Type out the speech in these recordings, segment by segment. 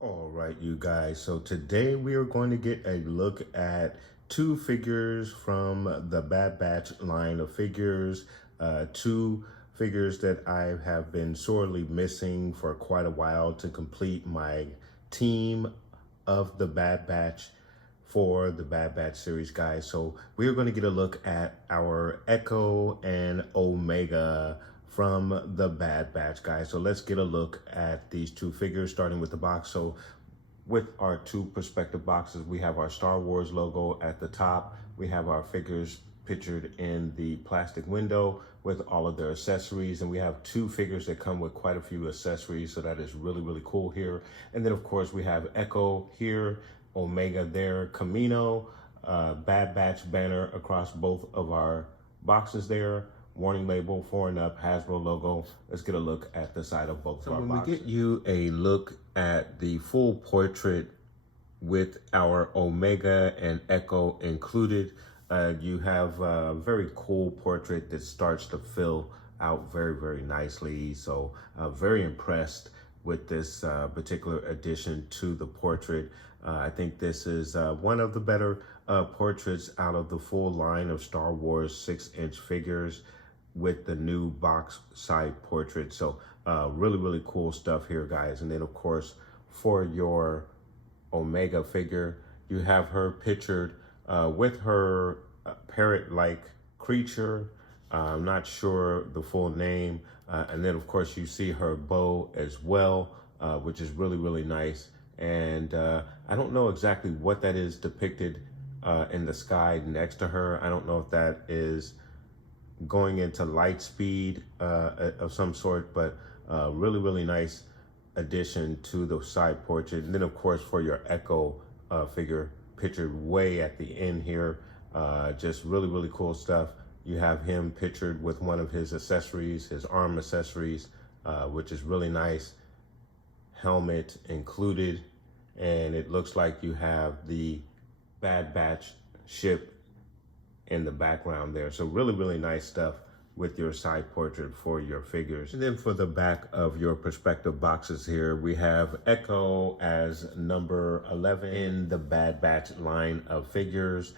All right, you guys. So today we are going to get a look at two figures from the Bad Batch line of figures. Two figures that I have been sorely missing for quite a while to complete my team of the Bad Batch for the Bad Batch series, guys. So we are going to get a look at our Echo and Omega from the Bad Batch, guys. So let's get a look at these two figures, starting with the box. So with our two perspective boxes, we have our Star Wars logo at the top. We have our figures pictured in the plastic window with all of their accessories. And we have two figures that come with quite a few accessories. So that is really, really cool here. And then of course we have Echo here, Omega there, Camino, Bad Batch banner across both of our boxes there. Warning label, 4 and up, Hasbro logo. Let's get a look at the side of both of our boxes. When we get you a look at the full portrait with our Omega and Echo included, you have a very cool portrait that starts to fill out very, very nicely. So very impressed with this particular addition to the portrait. I think this is one of the better portraits out of the full line of Star Wars 6-inch figures with the new box side portrait. So really, really cool stuff here, guys. And then of course, for your Omega figure, you have her pictured with her parrot-like creature. I'm not sure the full name. And then of course you see her bow as well, which is really, really nice. And I don't know exactly what that is depicted in the sky next to her. I don't know if that is going into light speed of some sort, but really, really nice addition to the side portrait. And then of course for your Echo figure pictured way at the end here, just really, really cool stuff. You have him pictured with one of his accessories, his arm accessories, which is really nice. Helmet included, and it looks like you have the Bad Batch ship in the background there. So really, really nice stuff with your side portrait for your figures. And then for the back of your perspective boxes here, we have Echo as number 11 in the Bad Batch line of figures.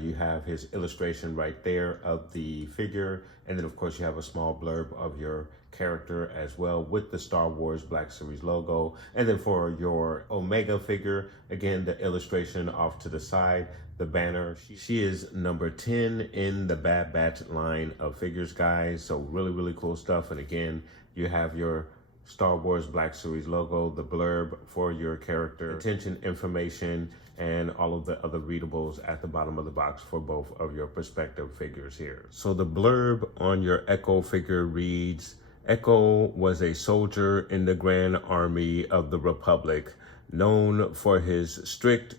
You have his illustration right there of the figure. And then of course you have a small blurb of your character as well with the Star Wars Black Series logo. And then for your Omega figure, again, the illustration off to the side, the banner. She is number 10 in the Bad Batch line of figures, guys. So really, really cool stuff. And again, you have your Star Wars Black Series logo, the blurb for your character, attention information, and all of the other readables at the bottom of the box for both of your perspective figures here. So the blurb on your Echo figure reads, Echo was a soldier in the Grand Army of the Republic, known for his strict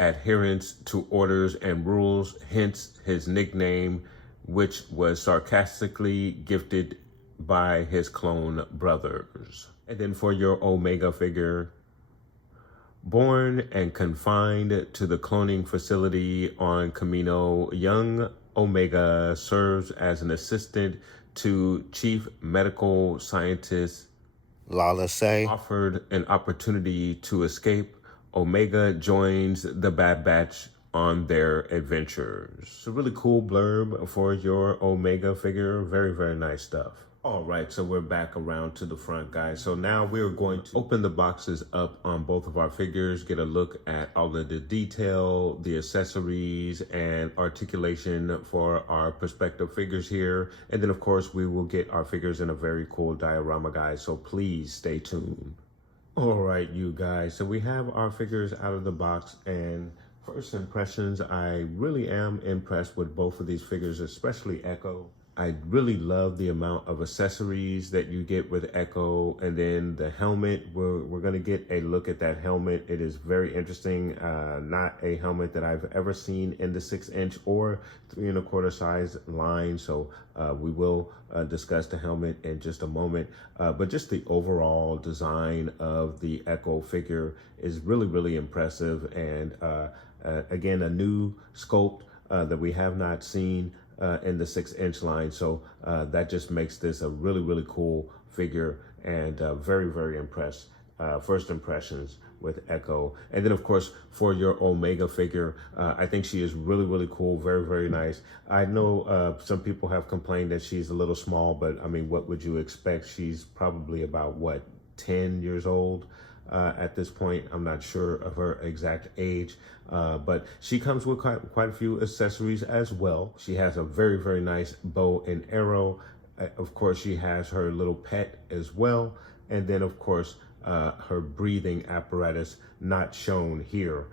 adherence to orders and rules, hence his nickname, which was sarcastically gifted by his clone brothers. And then for your Omega figure, born and confined to the cloning facility on Camino, young Omega serves as an assistant to Chief Medical Scientist Lala Say. Offered an opportunity to escape, Omega joins the Bad Batch on their adventures. It's a really cool blurb for your Omega figure. Very, very nice stuff. All right, so we're back around to the front, guys. So now we're going to open the boxes up on both of our figures, get a look at all of the detail, the accessories, and articulation for our perspective figures here. And then, of course, we will get our figures in a very cool diorama, guys. So please stay tuned. All right, you guys. So we have our figures out of the box, and first impressions, I really am impressed with both of these figures, especially Echo. I really love the amount of accessories that you get with Echo, and then the helmet. We're gonna get a look at that helmet. It is very interesting. Not a helmet that I've ever seen in the 6" or 3¼ size line. So we will discuss the helmet in just a moment. But just the overall design of the Echo figure is really, really impressive. And again, a new sculpt that we have not seen in the 6" line. So that just makes this a really, really cool figure, and very, very impressed. First impressions with Echo. And then of course, for your Omega figure, I think she is really, really cool. Very, very nice. I know some people have complained that she's a little small, but I mean, what would you expect? She's probably about, what, 10 years old at this point. I'm not sure of her exact age, but she comes with quite a few accessories as well. She has a very, very nice bow and arrow. Of course, she has her little pet as well. And then of course, her breathing apparatus, not shown here,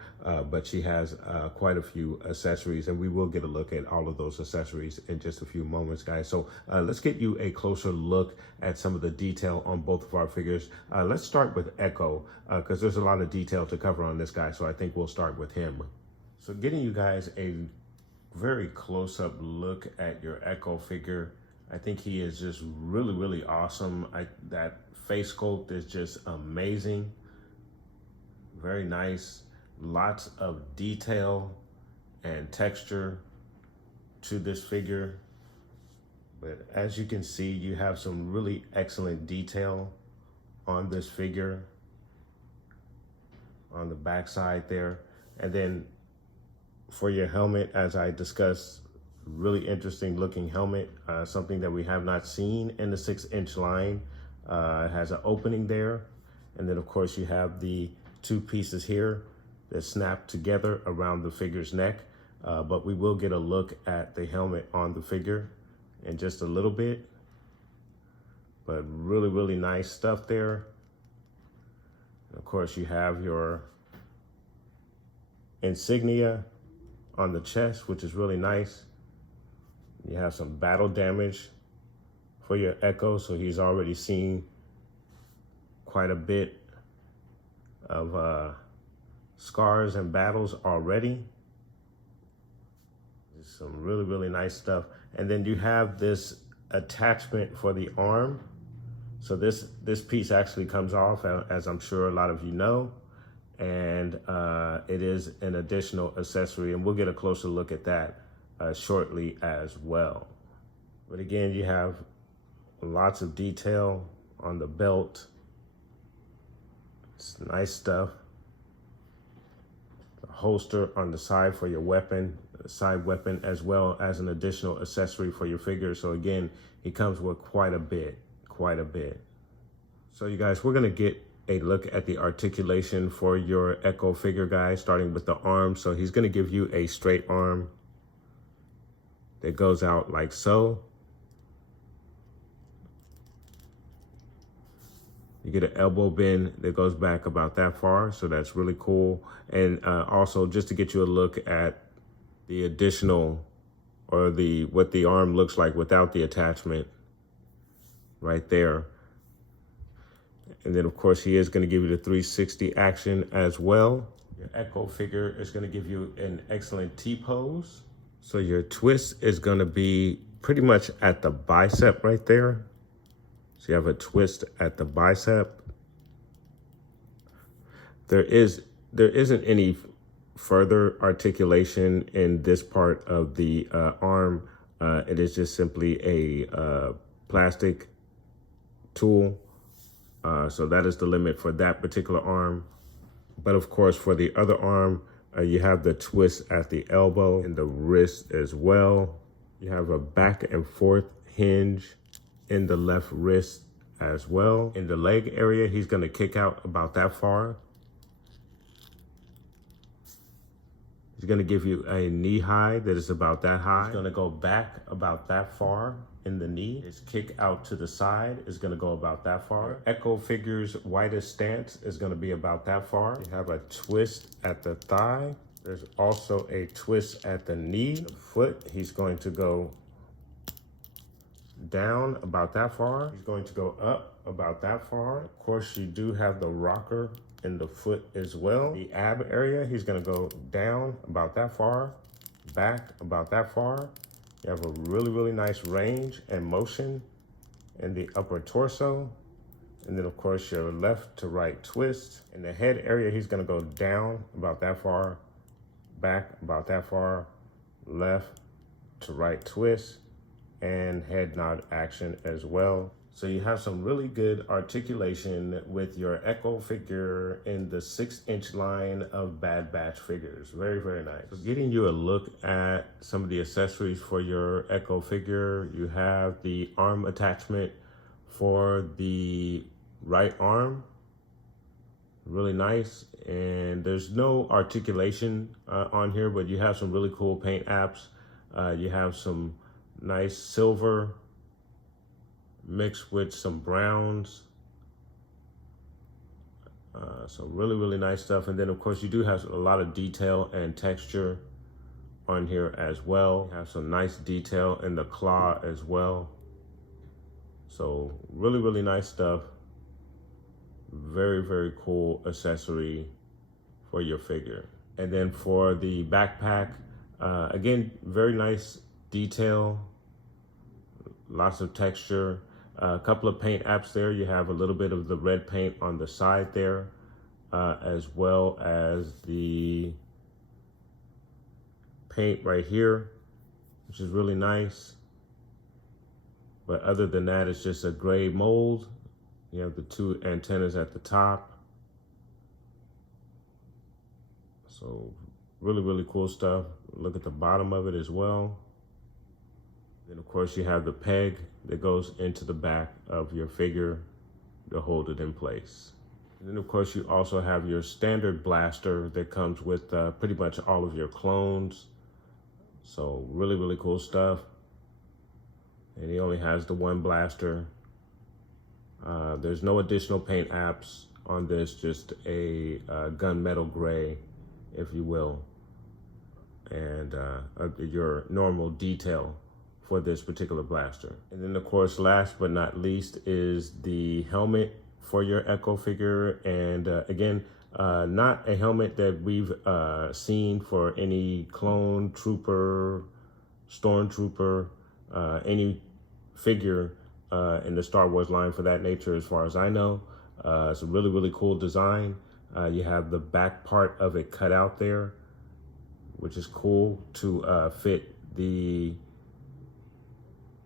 but she has quite a few accessories, and we will get a look at all of those accessories in just a few moments, guys. So let's get you a closer look at some of the detail on both of our figures. Let's start with Echo, because there's a lot of detail to cover on this guy, so I think we'll start with him. So getting you guys a very close-up look at your Echo figure. I think he is just really, really awesome. That face sculpt is just amazing. Very nice. Lots of detail and texture to this figure. But as you can see, you have some really excellent detail on this figure on the back side there. And then for your helmet, as I discussed, really interesting looking helmet, something that we have not seen in the 6" line. It has an opening there, and then of course you have the two pieces here that snap together around the figure's neck. But we will get a look at the helmet on the figure in just a little bit. But really, really nice stuff there. And of course you have your insignia on the chest, which is really nice. You have some battle damage for your Echo, so he's already seen quite a bit of scars and battles already. Just some really, really nice stuff. And then you have this attachment for the arm. So this piece actually comes off, as I'm sure a lot of you know, and it is an additional accessory, and we'll get a closer look at that shortly as well. But again, you have lots of detail on the belt. It's nice stuff. The holster on the side for your weapon, side weapon, as well as an additional accessory for your figure. So again, he comes with quite a bit. So you guys, we're gonna get a look at the articulation for your Echo figure, guys, starting with the arm. So he's gonna give you a straight arm that goes out like so. You get an elbow bend that goes back about that far, so that's really cool. And also, just to get you a look at the additional, or what the arm looks like without the attachment, right there. And then of course he is going to give you the 360 action as well. Your Echo figure is going to give you an excellent T-pose. So your twist is going to be pretty much at the bicep right there. So you have a twist at the bicep. There isn't any further articulation in this part of the arm. It is just simply a plastic tool. So that is the limit for that particular arm. But of course, for the other arm, you have the twist at the elbow and the wrist as well. You have a back and forth hinge in the left wrist as well. In the leg area, he's gonna kick out about that far. He's gonna give you a knee high that is about that high. He's gonna go back about that far in the knee. His kick out to the side is gonna go about that far. Echo figure's widest stance is gonna be about that far. You have a twist at the thigh. There's also a twist at the knee. The foot, he's going to go down about that far. He's going to go up about that far. Of course, you do have the rocker in the foot as well. The ab area, he's gonna go down about that far, back about that far. You have a really, really nice range and motion in the upper torso. And then of course your left to right twist. In the head area, he's gonna go down about that far, back about that far, left to right twist, and head nod action as well. So you have some really good articulation with your Echo figure in the 6-inch line of Bad Batch figures. Very, very nice. So getting you a look at some of the accessories for your Echo figure, you have the arm attachment for the right arm. Really nice. And there's no articulation on here, but you have some really cool paint apps. You have some nice silver mixed with some browns. So really, really nice stuff. And then of course you do have a lot of detail and texture on here as well. You have some nice detail in the claw as well. So really, really nice stuff. Very, very cool accessory for your figure. And then for the backpack, again, very nice detail, lots of texture. A couple of paint apps there. You have a little bit of the red paint on the side there, as well as the paint right here, which is really nice. But other than that, it's just a gray mold. You have the 2 antennas at the top. So really, really cool stuff. Look at the bottom of it as well. Then of course you have the peg that goes into the back of your figure to hold it in place. And then of course you also have your standard blaster that comes with pretty much all of your clones. So really, really cool stuff. And he only has the 1 blaster. There's no additional paint apps on this, just a gunmetal gray, if you will, and your normal detail for this particular blaster. And then of course, last but not least is the helmet for your Echo figure. And again, not a helmet that we've seen for any clone, trooper, stormtrooper, any figure in the Star Wars line for that nature, as far as I know. It's a really, really cool design. You have the back part of it cut out there, which is cool to fit the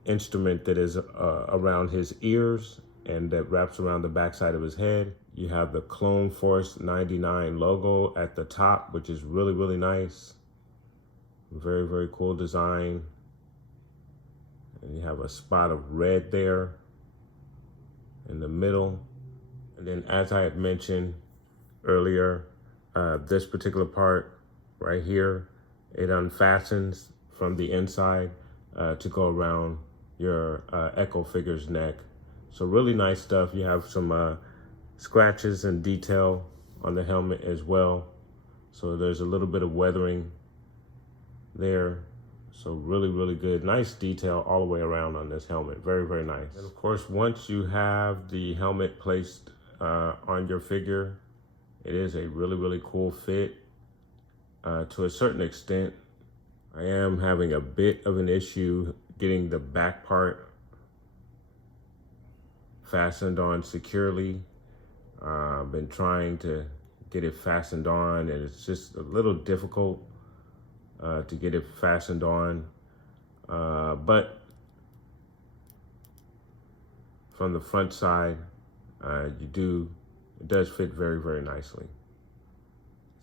instrument that is around his ears and that wraps around the backside of his head. You have the Clone Force 99 logo at the top, which is really, really nice. Very, very cool design. And you have a spot of red there in the middle. And then, as I had mentioned earlier, this particular part right here, it unfastens from the inside to go around your Echo figure's neck. So really nice stuff. You have some scratches and detail on the helmet as well. So there's a little bit of weathering there. So really, really good. Nice detail all the way around on this helmet. Very, very nice. And of course, once you have the helmet placed on your figure, it is a really, really cool fit to a certain extent. I am having a bit of an issue getting the back part fastened on securely. I've been trying to get it fastened on, and it's just a little difficult to get it fastened on. But from the front side, it does fit very, very nicely.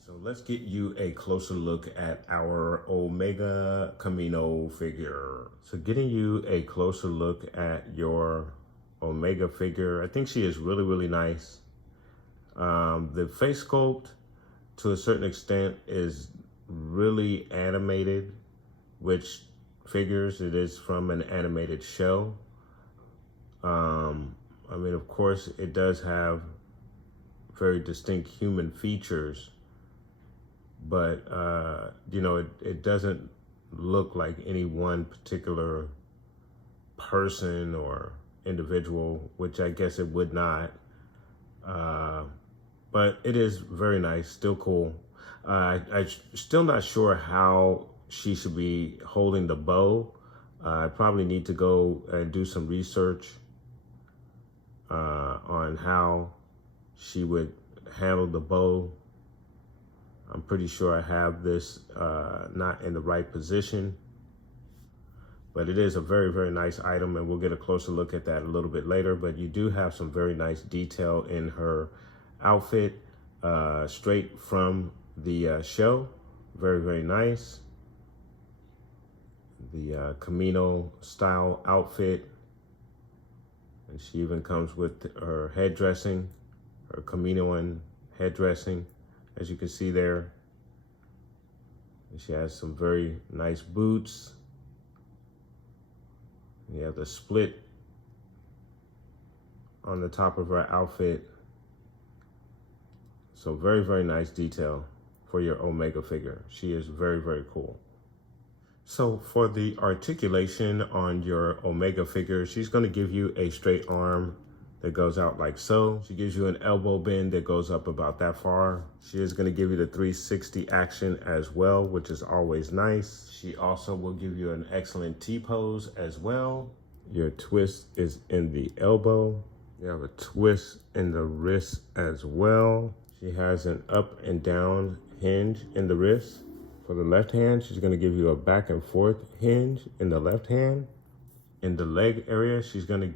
So let's get you a closer look at our Omega Camino figure. So getting you a closer look at your Omega figure, I think she is really, really nice. The face sculpt, to a certain extent, is really animated, which figures it is from an animated show. I mean, of course, it does have very distinct human features, but you know, it doesn't look like any one particular person or individual, which I guess it would not. But it is very nice, still cool. I'm still not sure how she should be holding the bow. I probably need to go and do some research on how she would handle the bow. I'm pretty sure I have this not in the right position, but it is a very, very nice item, and we'll get a closer look at that a little bit later. But you do have some very nice detail in her outfit, straight from the show. Very, very nice. The Camino style outfit. And she even comes with her head dressing, her Caminoan head dressing, as you can see there. And she has some very nice boots. You have the split on the top of her outfit. So very, very nice detail for your Omega figure. She is very, very cool. So for the articulation on your Omega figure, she's going to give you a straight arm that goes out like so. She gives you an elbow bend that goes up about that far. She is going to give you the 360 action as well, which is always nice. She also will give you an excellent T-pose as well. Your twist is in the elbow. You have a twist in the wrist as well. She has an up and down hinge in the wrist. For the left hand, she's going to give you a back and forth hinge in the left hand. In the leg area, she's going to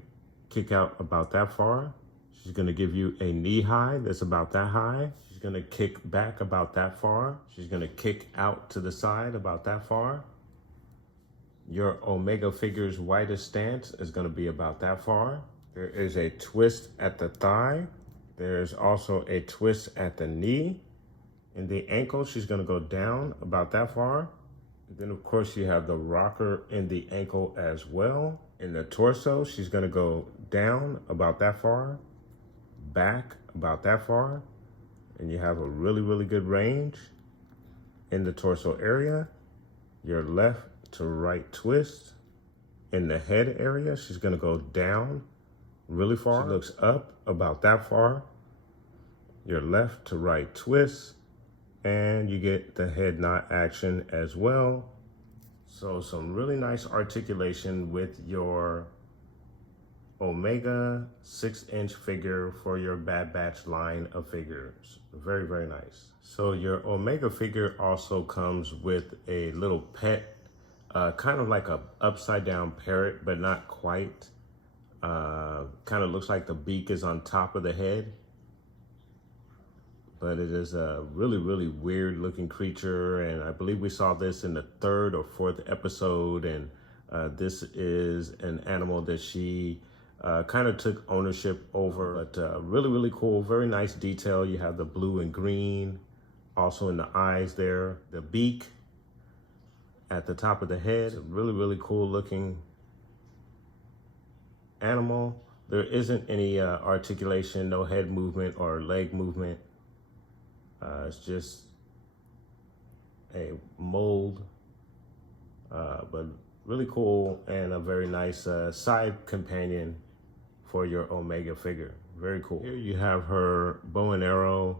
kick out about that far. She's going to give you a knee high that's about that high. She's going to kick back about that far. She's going to kick out to the side about that far. Your Omega figure's widest stance is going to be about that far. There is a twist at the thigh. There's also a twist at the knee. In the ankle, she's going to go down about that far. And then, of course, you have the rocker in the ankle as well. In the torso, she's going to go down about that far, back about that far, and you have a really, really good range. In the torso area, your left to right twist. In the head area, she's going to go down really far. She looks up about that far. Your left to right twist. And you get the head nod action as well. So some really nice articulation with your Omega 6-inch figure for your Bad Batch line of figures. Very, very nice. So your Omega figure also comes with a little pet, kind of like a upside down parrot, but not quite. Kind of looks like the beak is on top of the head. But it is a really, really weird looking creature. And I believe we saw this in the 3rd or 4th episode. And this is an animal that she kind of took ownership over. But really, really cool. Very nice detail. You have the blue and green also in the eyes there. The beak at the top of the head. It's a really, really cool looking animal. There isn't any articulation, no head movement or leg movement. It's just a mold, but really cool and a very nice side companion for your Omega figure. Very cool. Here you have her bow and arrow,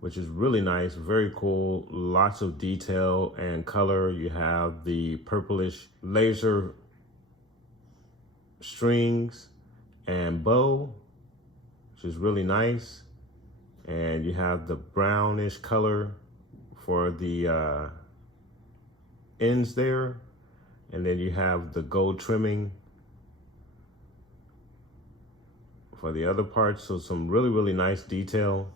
which is really nice, very cool, lots of detail and color. You have the purplish laser strings and bow, which is really nice. And you have the brownish color for the ends there. And then you have the gold trimming for the other parts. So some really, really nice detail.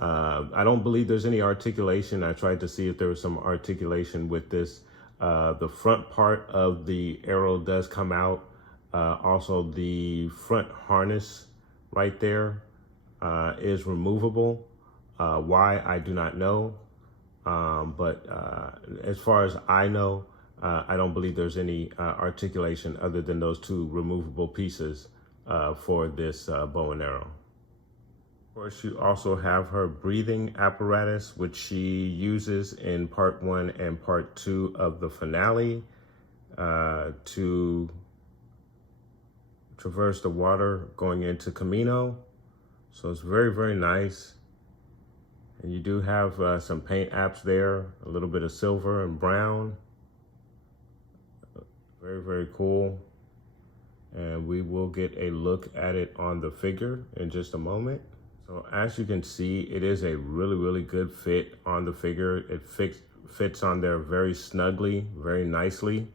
I don't believe there's any articulation. I tried to see if there was some articulation with this. The front part of the arrow does come out. Also the front harness right there is removable. Why, I do not know. But as far as I know, I don't believe there's any articulation other than those two removable pieces for this bow and arrow. Of course, you also have her breathing apparatus, which she uses in part 1 and part 2 of the finale to traverse the water going into Camino. So it's very, very nice. And you do have some paint apps there, a little bit of silver and brown. Very, very cool. And we will get a look at it on the figure in just a moment. So as you can see, it is a really, really good fit on the figure. It fits on there very snugly, very nicely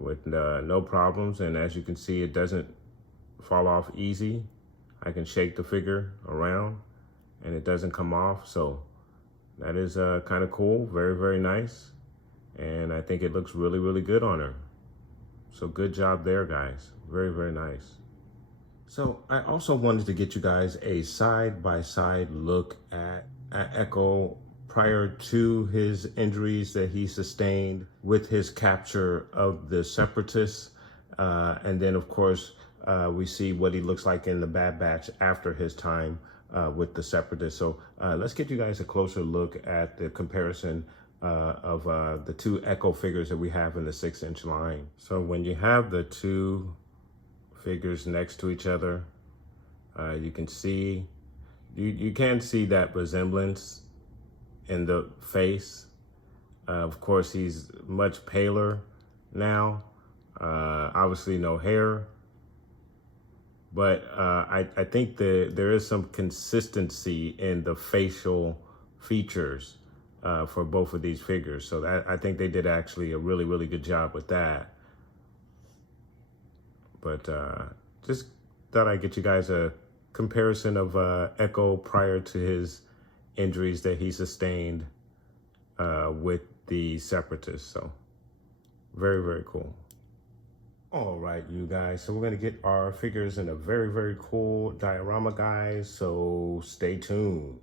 with no problems. And as you can see, it doesn't fall off easy. I can shake the figure around and it doesn't come off. So that is kind of cool, very, very nice. And I think it looks really, really good on her. So good job there, guys. Very, very nice. So I also wanted to get you guys a side-by-side look at Echo prior to his injuries that he sustained with his capture of the Separatists. And then, of course, we see what he looks like in the Bad Batch after his time with the Separatists. So let's get you guys a closer look at the comparison of the two Echo figures that we have in the 6-inch line. So when you have the two figures next to each other, you can see, you can see that resemblance in the face. Of course, he's much paler now, obviously no hair, but I think there is some consistency in the facial features for both of these figures. So I think they did actually a really, really good job with that. But just thought I'd get you guys a comparison of Echo prior to his injuries that he sustained with the Separatists. So very, very cool. All right, you guys. So we're going to get our figures in a very, very cool diorama, guys. So stay tuned.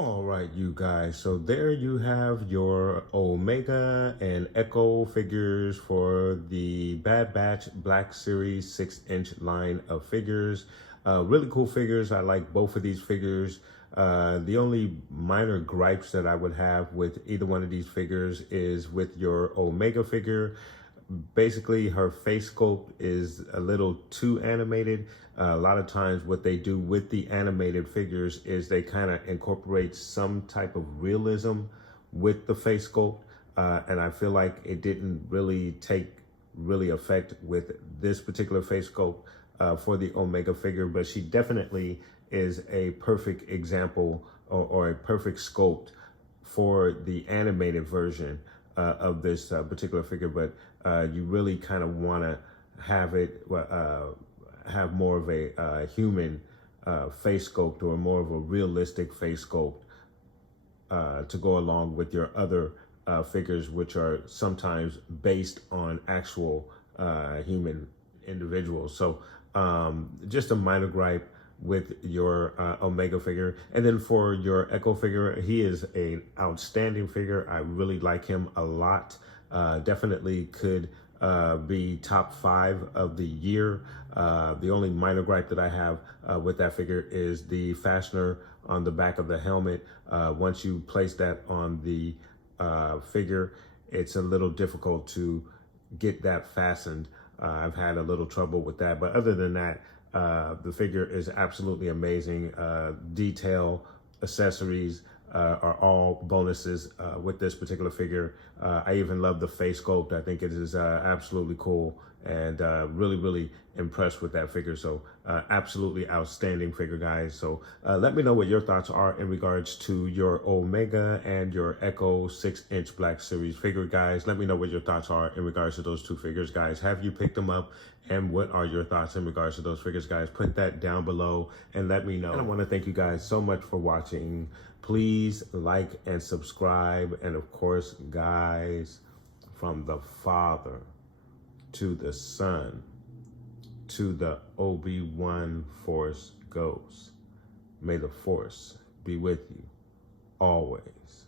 All right, you guys. So there you have your Omega and Echo figures for the Bad Batch Black Series 6-inch line of figures. Really cool figures. I like both of these figures. The only minor gripes that I would have with either one of these figures is with your Omega figure. Basically, her face sculpt is a little too animated. A lot of times what they do with the animated figures is they kind of incorporate some type of realism with the face sculpt. And I feel like it didn't really affect with this particular face sculpt for the Omega figure, but she definitely is a perfect example or a perfect sculpt for the animated version of this particular figure. But you really kind of want to have it have more of a human face sculpt, or more of a realistic face sculpt to go along with your other figures, which are sometimes based on actual human individuals. So just a minor gripe with your Omega figure. And then for your Echo figure, he is an outstanding figure. I really like him a lot. Definitely could be top 5 of the year. The only minor gripe that I have with that figure is the fastener on the back of the helmet. Once you place that on the figure, it's a little difficult to get that fastened. I've had a little trouble with that, but other than that, the figure is absolutely amazing. Detail, accessories are all bonuses with this particular figure. I even love the face sculpt. I think it is absolutely cool, and really impressed with that figure. So absolutely outstanding figure, guys. So let me know what your thoughts are in regards to your Omega and your Echo 6-inch Black Series figure, guys. Let me know what your thoughts are in regards to those two figures, guys. Have you picked them up? And what are your thoughts in regards to those figures, guys? Put that down below and let me know. And I want to thank you guys so much for watching. Please like and subscribe. And of course, guys, from the Father to the Son to the Obi-Wan Force Ghost, may the Force be with you always.